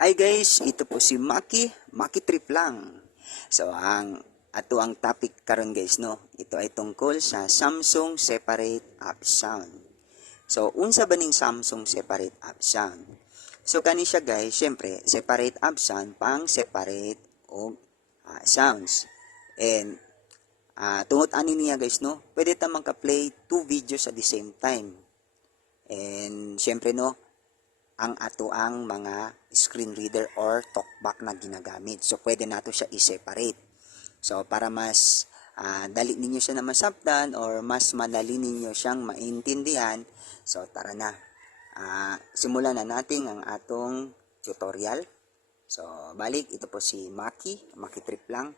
Hi guys, ito po si Maki Trip lang. So ato ang topic karon guys no. Ito ay tungkol sa Samsung Separate App Sound. So unsa ba ning Samsung Separate App Sound? So kani siya guys, syempre separate app sound pang separate og sounds. And tungod ani niya guys no, pwede ta magka-play 2 videos at the same time. And syempre no, ang ato ang mga screen reader or talkback na ginagamit. So, pwede nato siya i-separate. So, para mas dali ninyo siya na masabtan or mas madali ninyo siyang maintindihan, so, tara na. Simulan na natin ang atong tutorial. So, balik. Ito po si Maki Trip lang.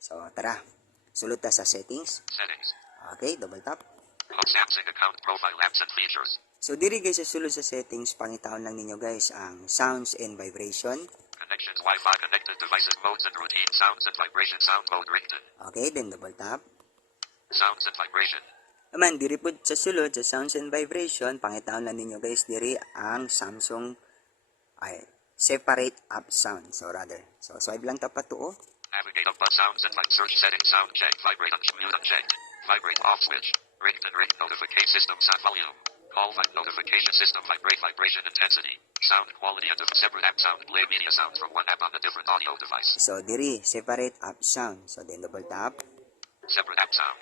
So, tara. Sulod ta sa settings. Okay, double tap. Samsung account profile apps and features. So, diri guys sa sulod sa settings, pangitawon lang ninyo guys ang sounds and vibration. Connections, Wi-Fi connected devices, modes and routine, sounds and vibration, sound mode ringtone. Okay, then double tap. Sounds and vibration. Naman, diri po sa sulod sa sounds and vibration, pangitawon lang ninyo guys, diri ang Samsung separate app sound. So, swipe lang tapat to oh. Navigate up sounds and search settings, sound check, vibrate mute unchecked, vibrate off switch, ringtone ring notification system, sound volume. Call notification system, vibration intensity, sound quality and separate app sound, play media sounds from one app on a different audio device. So, diri, separate app sound. So, then double tap. Separate app sound.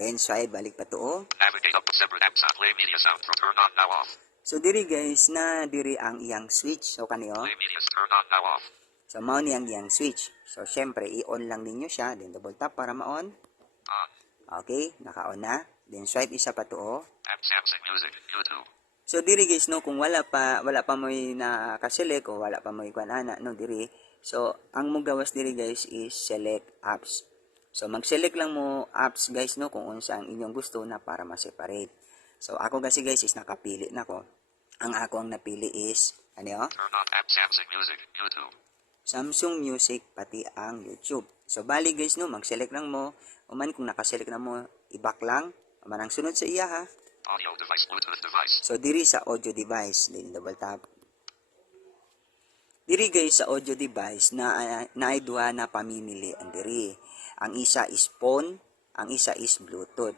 Then, swipe, balik pa to oh. Navigate up separate app sound, play media sound from turn on now off. So, diri guys, na diri ang iyang switch. So, kaniyo. Play media turn on now off. So, mao ni ang iyang switch. So, syempre, i-on lang ninyo siya. Then, double tap para ma-on. On. Okay, naka-on na. Then, swipe isa pa to oh. App Samsung Music, YouTube. So diri guys no, kung wala pa mo nakaselect o wala pa mo ikuan ana no diri. So ang mo gawas diri guys is select apps. So mag-select lang mo apps guys no kung unsa ang inyong gusto na para ma-separate. So ako kasi guys is nakapili na ko. Ang ako ang napili is ano? Turn on app Samsung Music, YouTube. Samsung Music pati ang YouTube. So bali guys no, mag-select lang mo. O man kung naka-select na mo, i-back lang. O man ang sunod sa iya ha. Audio device, Bluetooth device. So, diri sa audio device, then double tap. Diri guys sa audio device na naidwa na pamimili ang diri. Ang isa is phone, ang isa is Bluetooth.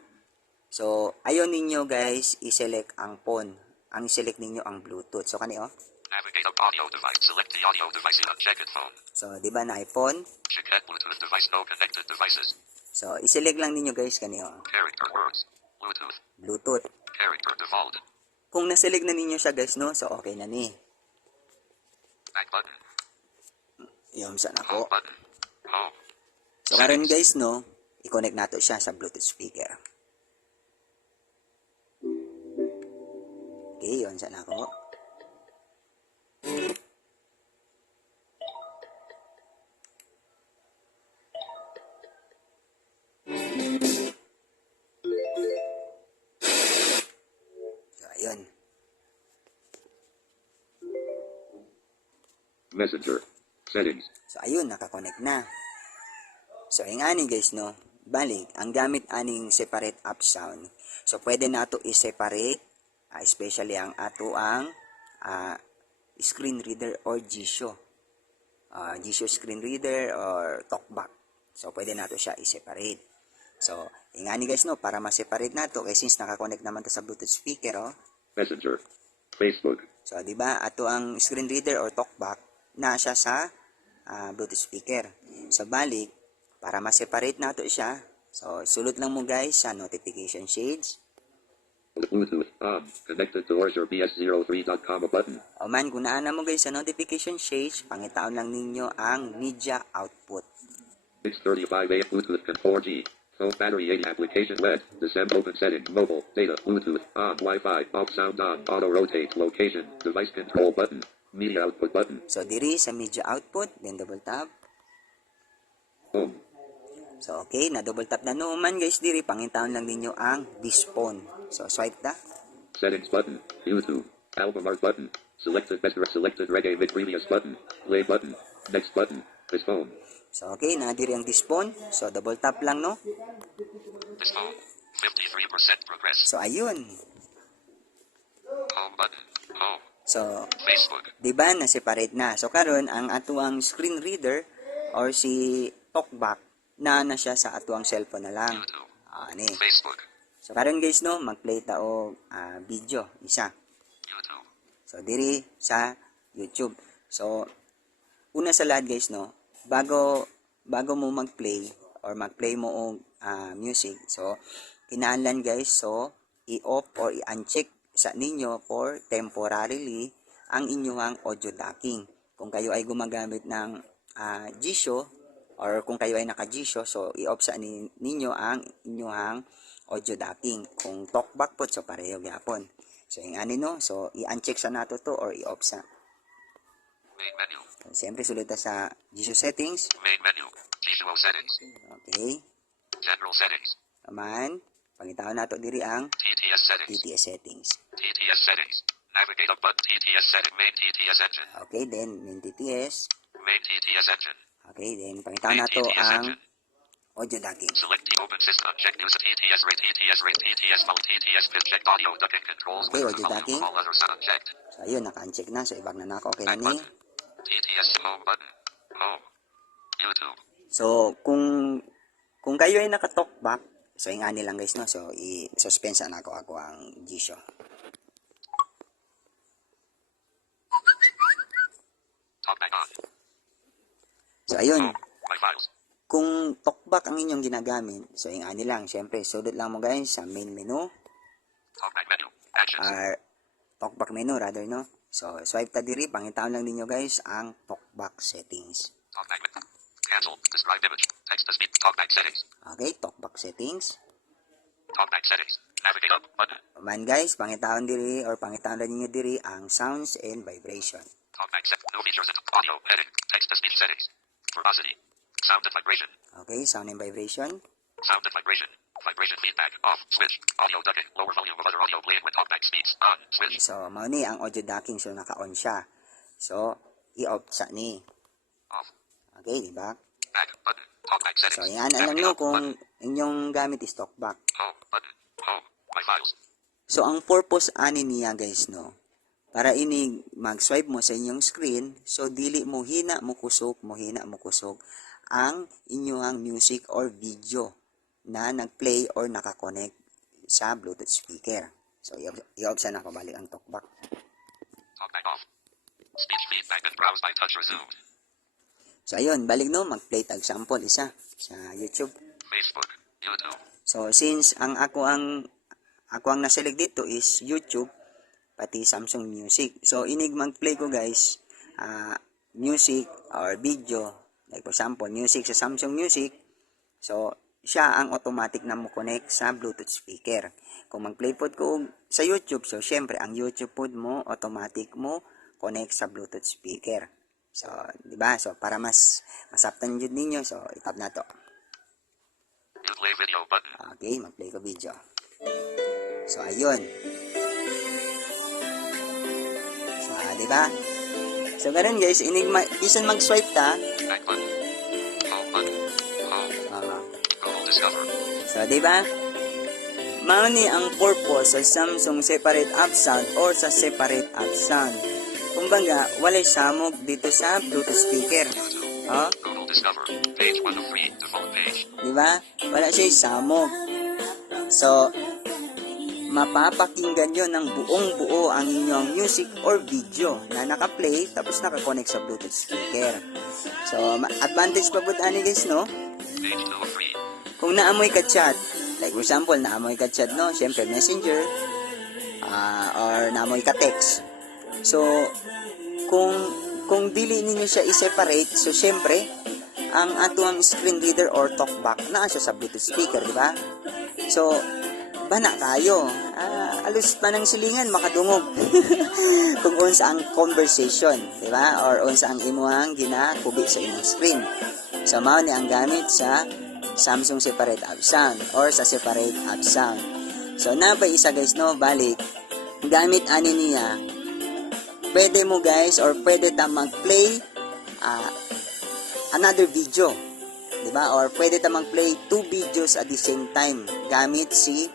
So, ayon ninyo guys, i-select ang phone. Ang i-select ninyo ang Bluetooth. So, kani oh. Navigate up audio device, select the audio device in unchecked phone. So, di ba na iPhone? Check Bluetooth device, no connected devices. So, i-select lang ninyo guys kani oh. Character words, Bluetooth. Character default. Kung naselect na ninyo siya guys no, so okay na ni. Back button. Yung sa Home nako. button. Home. So karon guys no, i-connect nato siya sa Bluetooth speaker. Okay, yun sa nako. Ayun. Messenger. Settings. So, ayun, nakakonect na. So, yung ani guys, no, balik, ang gamit aning separate app sound. So, pwede na ito i-separate, especially ang ato ang screen reader or G-Show. G-Show screen reader or talkback. So, pwede na ito siya i-separate. So, yung ani guys, no, para ma-separate na ito, since nakakonect naman ito sa Bluetooth speaker, oh. Messenger. Facebook. So, di ba, ato ang screen reader or talkback na siya sa Bluetooth speaker. So, balik, para ma-separate nato siya, so, sulot lang mo guys sa notification shades. Bluetooth on. Connected to Azure BS03.com button. O man, kung naana mo guys sa notification shades, pangitaon lang ninyo ang media output. 635A Bluetooth 4G. Phone battery 8 application LED. December open setting. Mobile. Data. Bluetooth. On. Wi-Fi. Off sound on. Auto rotate. Location. Device control button. Media output button. So, diri sa media output, then double tap. Home. So, okay, na double tap na naman guys, diri, pangitaon lang ninyo ang this phone. So, swipe ta. Settings button. YouTube. Album art button. Selected reggae mid previous button. Play button. Next button. This phone. So, okay, na diri ang this phone. So, double tap lang, no? This phone. 53% progress. So, ayun. Home button. Home. So, Facebook. di ba na separate na. So karon ang atuang screen reader or si talkback na siya sa atuang cellphone na lang. YouTube. Ani. Facebook. So karon guys no, mag-play ta og video isa. YouTube. So diri sa YouTube. So una sa lahat guys no, bago mo mag-play or mag-play mo og music. So kinahanglan guys so i-off or i-uncheck sa ninyo for temporarily ang inyong audio ducking. Kung kayo ay gumagamit ng G-Show or kung kayo ay naka-G-Show, so i-off sa ninyo ang inyong audio ducking. Kung talkback po, so pareho gyapon. So yung ani no, so i-uncheck sa nato to or i-off sa. Main menu. So, siyempre sulita sa G-Show settings. Main menu. Visual settings. Okay. General settings. Naman, pangitaon nato diri ang TTS settings. TTS settings. TTS settings. Navigate up button. TTS setting. Main TTS engine. Okay, then main TTS. Main TTS engine. Okay, then pangitaon Main nato TTS ang engine. audio ducking. Select the open system. Check news. TTS rate. TTS rate. TTS volume. TTS pin. Check audio ducking controls. Okay, with audio the volume ducking. of all other sound checked. So ayun, naka-uncheck na. So ibag na nako. Okay na Back ni. button. TTS home button. Home. YouTube. So kung kayo ay naka-talkback, so yung ani lang guys no. So i-suspense na ako ang G-Show. Talkback on. So ayun, Home. My files. kung talkback ang inyong ginagamit, so yung ani lang, syempre sudot lang mo guys sa main menu Talkback menu. Actions. or talkback menu rather no. So swipe ta diri, pangitaon lang ninyo guys ang talkback settings. Talkback menu. Cancel. Described image. Text to speak. Talkback settings. Okay, talkback settings. Talkback settings. Navigate up button. Man guys, pangitaon diri or pangitaon lang ninyo diri ang sounds and vibration. Talkback set. No features in audio. Heading. Text to speech settings. Verbosity. Sound and vibration. Okay, sound and vibration. Sound and vibration. Vibration feedback. Off. Switch. Audio ducking. Lower volume of other audio playing when talkback speaks. On. Switch. So mao ni ang audio ducking, so naka-on siya. So i-off sa ni. Off. Okay, di ba? Back button. Talkback settings. So yan alam Navigate nyo up button. kung inyong gamit is talkback. Home button. Home. My files. So ang purpose ani niya guys no, para ini mag-swipe mo sa inyong screen, so dili mo hina mo kusog ang inyong music or video na nag-play or naka-connect sa Bluetooth speaker. So i-off sa na pabalik ang talkback. Talkback off. Speech feedback and browse by touch resumed. So ayun, balik no, mag-play tag sample isa sa YouTube. Facebook. YouTube. So since ang ako ang na-select dito is YouTube pati Samsung Music. So inig mag-play ko guys music or video, like for example music sa Samsung Music. So siya ang automatic na mo connect sa Bluetooth speaker. Kung mag-play pod ko sa YouTube, so syempre ang YouTube pod mo automatic mo connect sa Bluetooth speaker. So di ba? So para mas masaptan jud ninyo, so itap na to. You play video button. Okay, mag-play ko video. So, ayun. So, di ba? So, ganun guys, isan mag-swipe ta. Back button. Home button. Home. Google Discover. So, di ba? Mao ni ang purpose sa Samsung separate app sound or sa separate app sound. Kumbaga, walay samog dito sa Bluetooth speaker. YouTube. Oh, Google Discover. Page 1 of 3. Default page. di ba? Wala siya samog. So, mapapakinggan nyo ng buong-buo ang inyong music or video na naka-play tapos naka-connect sa Bluetooth speaker. So, advantage pa po ani guys, no? Page 2 of 3. Kung naamoy ka chat, like for example, naamoy ka chat, no? Siyempre, messenger, or naamoy ka text. So, kung dili ninyo siya i-separate, so siyempre, ang atuang screen reader or talkback naa siya sa Bluetooth speaker, di ba? So, bana kayo. Alos pa ng silingan, makadungog. Kung unsa ang conversation, di ba? Or unsa ang imuhang ginakubi sa inyong screen. So, mao ni ang gamit sa Samsung separate app sound or sa separate app sound. So, napay isa guys, no? Balik, gamit ani niya, pwede mo guys, or pwede ta mag-play another video. Diba? Or pwede ta mag-play 2 videos at the same time gamit si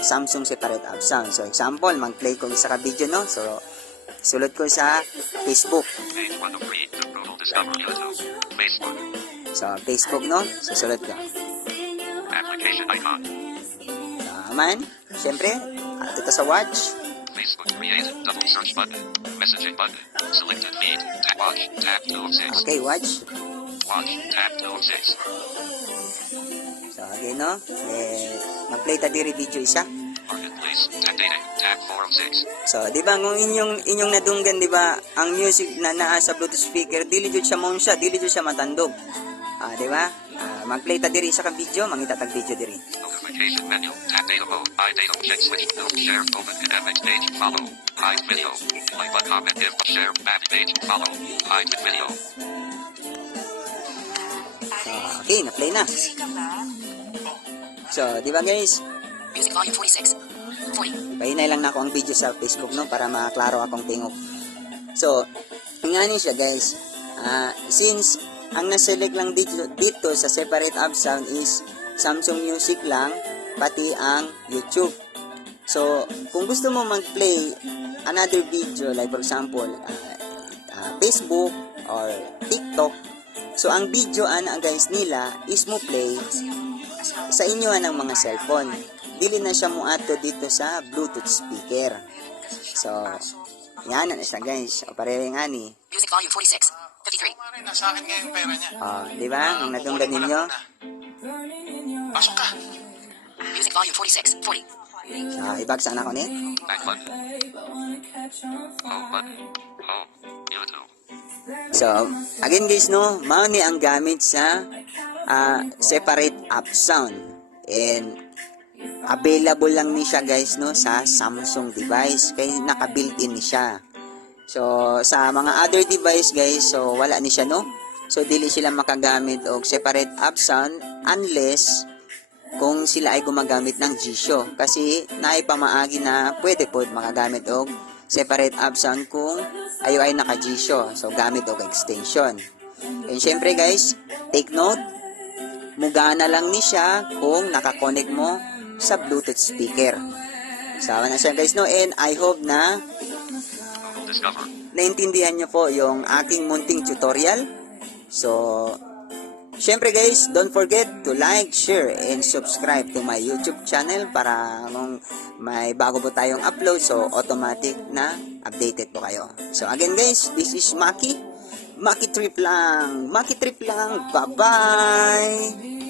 Samsung separate app sound. So example, mag-play ko isa ka video, no? So Sulod ko sa Facebook. Page 1 of 3. The Google Discover YouTube. Facebook. So, Facebook, no? Susulod ko. Application icon. Aman, syempre, dito sa watch. Facebook create. Double search button. Messaging button. Selected feed. Watch. Tab 2 of 6. Okay, watch. Watch. Tab 2 of 6. So, again, no? Mag-play ta diri video isa. Marketplace. Tab dating. Tab 4 of 6. So, di ba, kung inyong nadunggan, di ba, ang music na naa sa Bluetooth speaker, dili jud siya mount siya, dili jud siya matandog. Di ba? Mag-play ta diri sa video, mangita tag video diri. Notification menu. Tab data mode. Hide data check switch. No share. Open and MX page. Follow. Hide video. Like but comment if share. Back page. Follow. Hide with video. So, okay, na-play na. So, di ba guys, Music volume 46. 40. pahinay lang na ako ang video sa Facebook, no, para maklaro akong tingog. So, nga ni siya guys, since ang naselect lang dito sa separate app sound is Samsung Music lang, pati ang YouTube. So, kung gusto mo mag-play another video, like for example, Facebook or TikTok, so ang video guys nila is mo play sa inyo ng mga cellphone. Dili na siya mo ato dito sa Bluetooth speaker. So, yan na siya guys. O pareho nga ni. Music volume 46. 53. Pare, nasa akin ngayon pera niya. Di ba? Ang nadunggan ninyo. Pasok ka. Music volume 46. 40. So, ibagsak na ko ni. Back button. Home button. Home. YouTube. So, again guys, no, mao ni ang gamit sa separate app sound. And available lang ni siya guys, no, sa Samsung device. Kaya naka-built-in ni siya. So, sa mga other device guys, so wala ni siya, no. So, dili sila makagamit og separate app sound unless kung sila ay gumagamit ng G-Show. Kasi naipamaagi na pwede po makagamit og separate app sound kung ayo ay naka G-Show. So, gamit og extension. And syempre guys, take note, mugana lang ni siya kung nakakonect mo sa Bluetooth speaker. Sawa na siya guys, no? And I hope na Google Discover. naintindihan nyo po yung aking munting tutorial. So, syempre guys, don't forget to like, share, and subscribe to my YouTube channel para kung may bago po tayong upload, so automatic na updated po kayo. So again guys, this is Maki. Maki Trip lang. Maki Trip lang. Bye-bye!